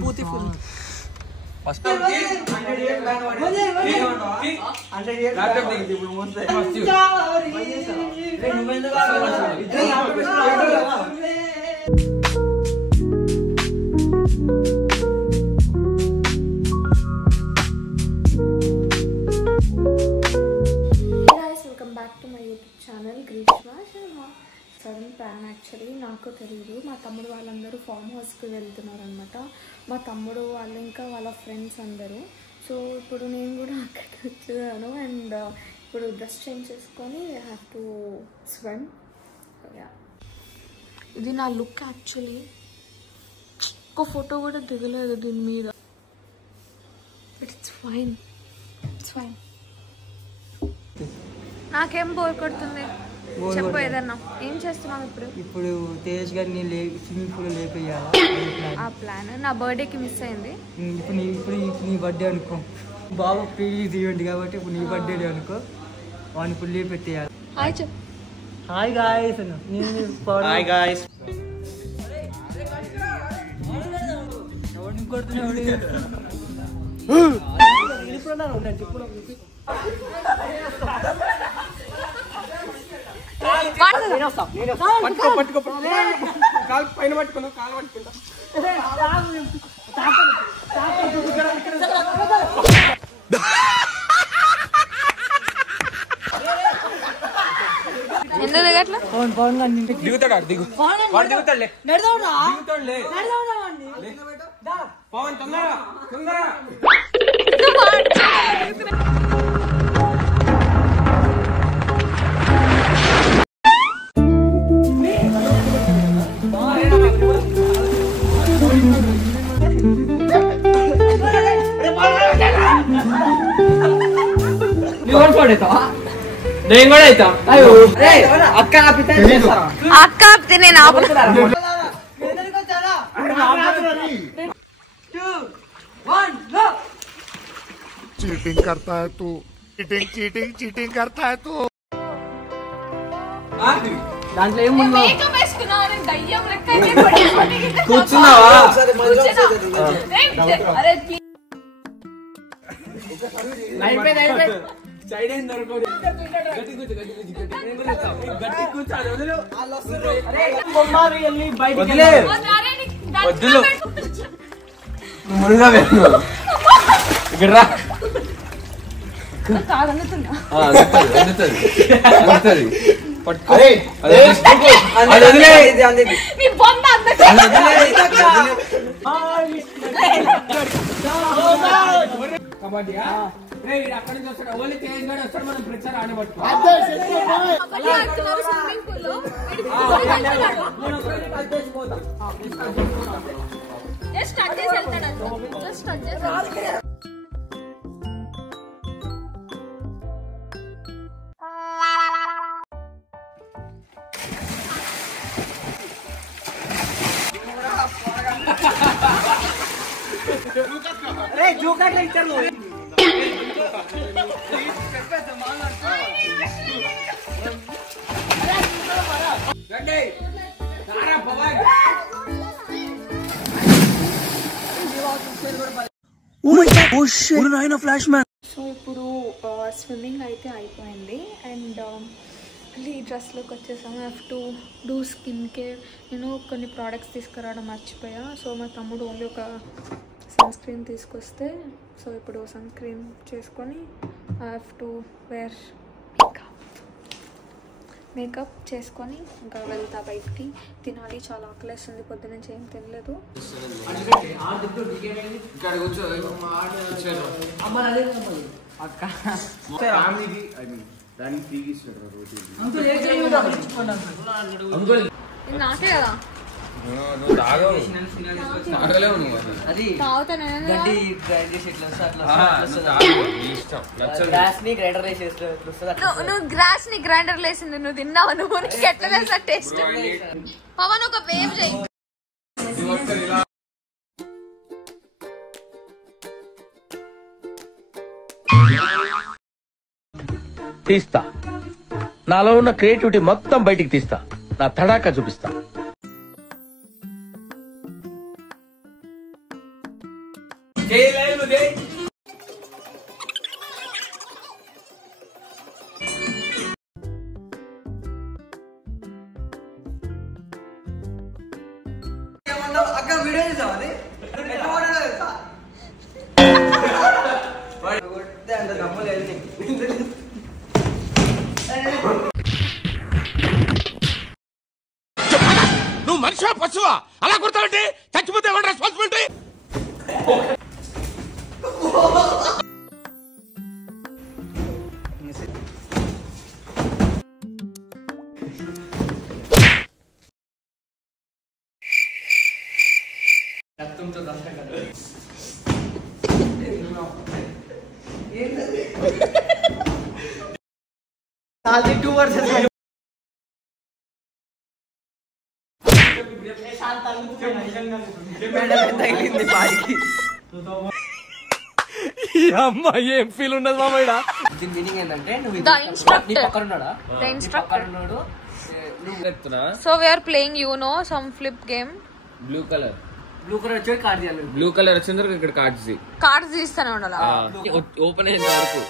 Beautiful. First welcome back to my YouTube channel Grishma Sharma. Sudden plan actually నాకు తెలియదు. మా తమ్ముడు వాళ్ళందరూ ఫామ్ హౌస్కి వెళ్తున్నారు అనమాట. మా తమ్ముడు వాళ్ళు ఇంకా వాళ్ళ ఫ్రెండ్స్ అందరూ. సో ఇప్పుడు నేను కూడా అక్కడికి వచ్చాను అండ్ ఇప్పుడు డ్రెస్ చేంజ్ చేసుకొని ఐ హ్యావ్ టు స్విమ్. ఇది నా లుక్ యాక్చువల్లీ. ఒక ఫోటో కూడా దిగలేదు దీని మీద. It's fine, it's fine. నాకేం బోర్ కొడుతుంది చెప్పు ఏదన్నా. ఏం చేస్తున్నావు ఇప్పుడు? ఇప్పుడు తేజ్ గారిని స్విమ్మింగ్ పూల్ లేపేయాలి ఆ ప్లాన్. నా బర్త్డేకి మిస్ అయింది. ఇప్పుడు నీ బర్త్డే అనుకో. బాబు ప్లీజ్ ఈవెంట్ కాబట్టి ఇప్పుడు నీ బర్త్డే అనుకో. వాడిని ఇప్పుడు లేపెట్టేయాలి. హాయ్ చెప్పు. హాయ్ గాయ్స్ అన్న. Hi guys. ఎవరిని కొడుతున్నాడు? పైన పట్టుకున్నా కాలు పట్టుకుంటా. ఎందుకు దిగట్లా? దిగుతాడా? దిగు. వాడు దిగుతాడులే. దిగుతాడులే. పవన్ తొందరగా తొందరగా. అక్క ఆపితే నేను ఆపుతా. चीटिंग करता है तू, चीटिंग करता है तू. దాంట్లో ఏముంది? కూర్చున్నావా? సైడ్ ఏం దొరకదు. గట్టి కూర్చో, గట్టి కూర్చోాలి. వదిలు. వద్దులు ముళ్ళ వేరు. ఇక్కడ రా. పట్టుకో. కబడ్డీ అక్కడి నుంచి వస్తాడు. ఓన్లీ తేజ్ గాడు వస్తాడు. మనం ప్రచారం ఆడ పట్టుకో. జోకట్లా ఇచ్చారు. సో ఇప్పుడు స్విమ్మింగ్ అయితే అయిపోయింది అండ్ మళ్ళీ ఈ డ్రెస్లోకి వచ్చేసాము. I have to do skin care. నేను కొన్ని ప్రోడక్ట్స్ తీసుకురావడం మర్చిపోయా. సో మా తమ్ముడు ఓన్లీ ఒక సన్ స్క్రీన్ తీసుకొస్తే సో ఇప్పుడు సన్ స్క్రీన్ చేసుకొని I have to wear makeup చేసుకొని ఇంకా వెళ్తా బయటికి. తినాలి, చాలా ఆకలేస్తుంది. పొద్దున నుంచి ఏం తినలేదు. నాకే కదా నువ్వు గ్రాస్ ని గ్రైండర్ లేసింది నువ్వు తిన్నావు. నువ్వు నీకు ఎట్లా తెలుసా టేస్ట్? పవన్ ఒక వేవ్ చేయి. తీస్తా నాలో ఉన్న క్రియేటివిటీ మొత్తం బయటికి తీస్తా, నా తడాకా చూపిస్తా. అక్క వీడియో చేసావా అంత నమ్మలేదు. నువ్వు మనిషివా పశువా? అలా కొడతావంటే చచ్చిపోతే ఎవరు రెస్పాన్సిబిలిటీ? రక్తంతో కష్టం కదా. అది 2 వర్సెస్ తగిలింది బాడీకి. అమ్మాయి ఏం ఫీల్ ఉన్నది మామయ్య? దీని మీనింగ్ ఏంటంటే నువ్వు The instructor. నీ పక్కన ఉన్నాడా? The instructor. పక్కన ఉన్నాడు. నువ్వు చెప్తున్నా. So we are playing some flip game. Blue colour వచ్చి కార్డు చేయాలి. బ్లూ కలర్ వచ్చిన ఇక్కడ కార్డ్స్ కార్డ్స్ తీస్తానే ఉండాలా? ఓపెన్ అయ్యేంత వరకు.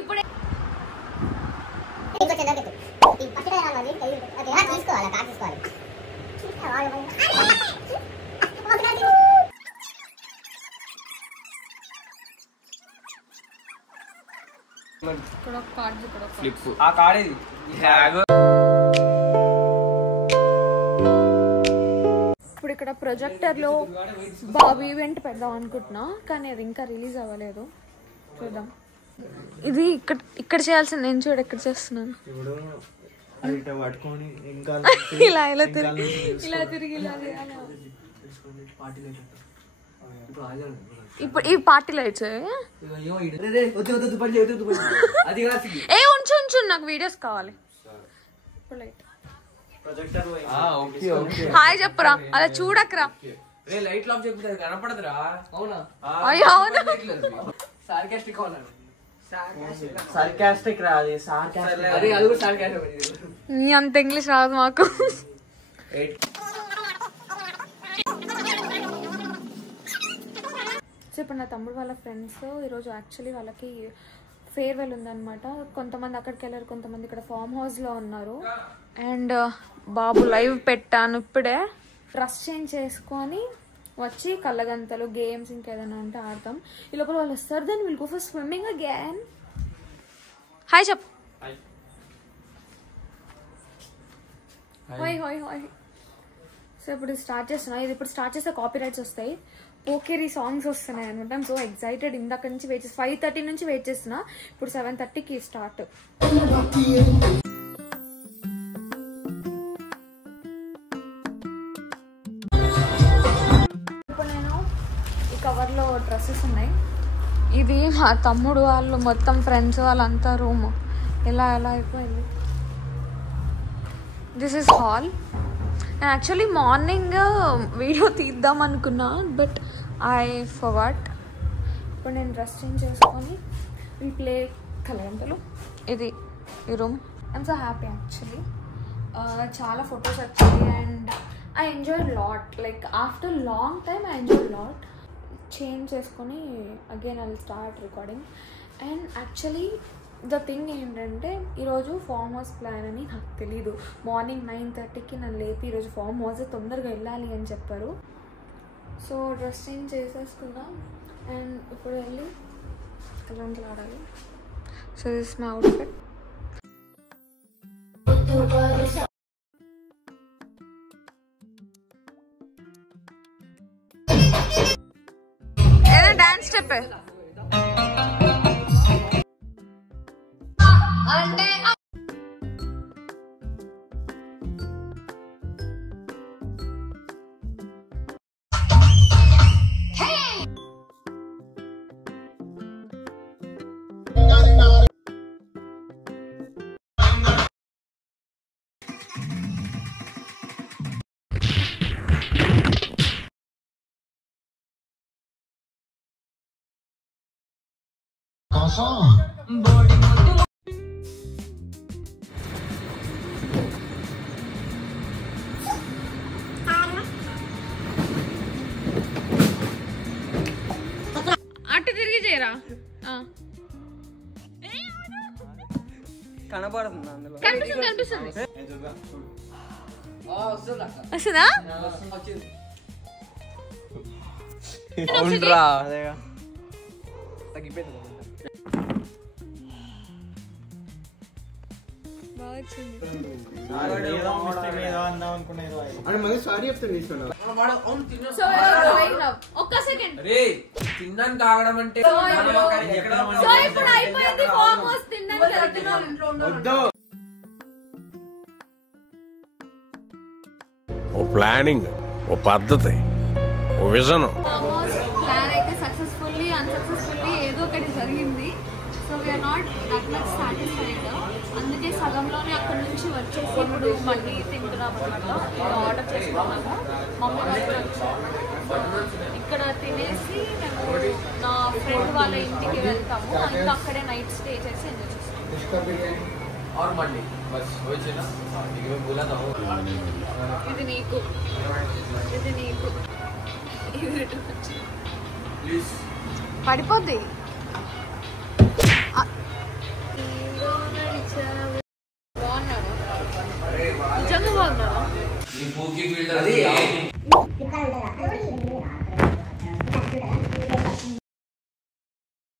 ఇప్పుడు ఇక్కడ ఒక కార్డ్, ఇక్కడ ఒక ఫ్లిప్. ఆ కార్డ్ ఇది. ఇప్పుడు ఇక్కడ ప్రొజెక్టర్ లో బాబు ఈవెంట్ పెడదాం అనుకుంటున్నా, కానీ అది ఇంకా రిలీజ్ అవ్వలేదు. చూద్దాం. ఇది ఇక్కడ చేయాల్సింది నేను చూడ ఎక్కడ చేస్తున్నాను. ఇలా ఇలా తిరిగి ఇలా తిరిగి ఇలా చేయాలి. ఇప్పుడు ఈ పార్టీ లైట్స్ ఏ ఉంచు ఉంచు, నాకు వీడియోస్ కావాలి. ఇప్పుడు లైట్ హాయ్ చెప్పరా, అలా చూడకరా. లైట్ ఆఫ్ చెప్తే కనపడదురా. అవునా? అయ్యో అవునా. సార్కాస్టిక్ అవునాను. సార్కాస్టిక్ రాదు, అది కూడా సార్కాస్టిక్. నీ అంత ఇంగ్లీష్ రాదు మాకు. సో ఇప్పుడు నా తమ్ముడు వాళ్ళ ఫ్రెండ్స్ ఈరోజు యాక్చువల్లీ వాళ్ళకి ఫేర్వెల్ ఉందన్నమాట. కొంతమంది అక్కడికి వెళ్ళారు, కొంతమంది ఇక్కడ ఫామ్ హౌస్లో ఉన్నారు. అండ్ బాబు లైవ్ పెట్టాను ఇప్పుడే. డ్రెస్ చేంజ్ చేసుకొని వచ్చి కళ్ళగంతలు గేమ్స్ ఇంకేదైనా ఉంటే ఆడతాం. ఈ లోపల వాళ్ళు వస్తారు. Then will go for swimming again. Hi చెప్. Hi hi hi. సో ఇప్పుడు స్టార్ట్ చేస్తున్నా. ఇది ఇప్పుడు స్టార్ట్ చేస్తే కాపీ రైట్స్ వస్తాయి. పోకేరీ సాంగ్స్ వస్తున్నాయి అనమాట. I'm so excited. ఇందాక నుంచి వెయిట్ చేసి 5:30 నుంచి వెయిట్ చేస్తున్నా. ఇప్పుడు 7:30కి స్టార్ట్. ఇప్పుడు నేను ఈ కవర్లో డ్రెస్సెస్ ఉన్నాయి. ఇది మా తమ్ముడు వాళ్ళు మొత్తం ఫ్రెండ్స్ వాళ్ళంతా రూమ్ ఎలా అయిపోయింది. This is hall. Actually morning video తీద్దాం అనుకున్నా, బట్ ఐ ఫర్గాట్. ఇప్పుడు నేను డ్రెస్ చేంజ్ చేసుకొని విల్ ప్లే కలగంటలు. ఇది ఈ room. I'm so happy actually. చాలా ఫొటోస్ వచ్చాయి and I enjoy lot. Like after long time I enjoy lot. Change చేసుకొని again I will start recording. And actually the thing ఏంటంటే ఈరోజు form house plan అని నాకు తెలీదు. మార్నింగ్ 9:30కి నన్ను లేపి ఈరోజు ఫామ్ హౌస్ తొందరగా వెళ్ళాలి అని చెప్పారు. సో డ్రెస్ చేంజ్ చేసేసుకున్నాం అండ్ ఇప్పుడు వెళ్ళి కలగంటలు ఆడాలి. So this my outfit. ఏదో డాన్స్ స్టెప్ అంటే అటు తిరిగి చేయరా కనబడుతుంది అందులో. కనిపిస్తుంది వస్తుందా అదేగా తగ్గిపోయింది. బాగా వచ్చింది. సో ఒక్క సెకండ్ తిన్నాను కావడం అంటే సో ఇప్పుడు అయిపోయింది ఫామ్ హౌస్ తిన్నాను వెళ్తున్నాం. ఓ ప్లానింగ్, ఓ పద్ధతి, ఓ విజన్. ఫామ్ హౌస్ ప్లాన్ అయితే సక్సెస్ఫుల్లీ అన్సక్సెస్ఫుల్లీ ఏదో ఒకటి జరిగింది. So we are not that much satisfied. అందుకే సగంలోనే అక్కడి నుంచి వచ్చేసి ఇప్పుడు మళ్ళీ తింటున్నాం అనమాట. ఆర్డర్ చేసుకున్నాము. మమ్మీ వాళ్ళు వచ్చారు. ఇక్కడ తినేసి మేము నా ఫ్రెండ్ వాళ్ళ ఇంటికి వెళ్తాము. ఇంకా అక్కడే నైట్ స్టే చేసి ఎంజాయ్ చేస్తాము. और मंडी बस वही चला ये मैं बोला था ఇది నీకు ఇది నీకు ఇది प्लीज పడిపోద్ది. బాగున్నాడు నిజంగా బాగున్నాడు. ఈ పూకి ఫీల్డ్ అది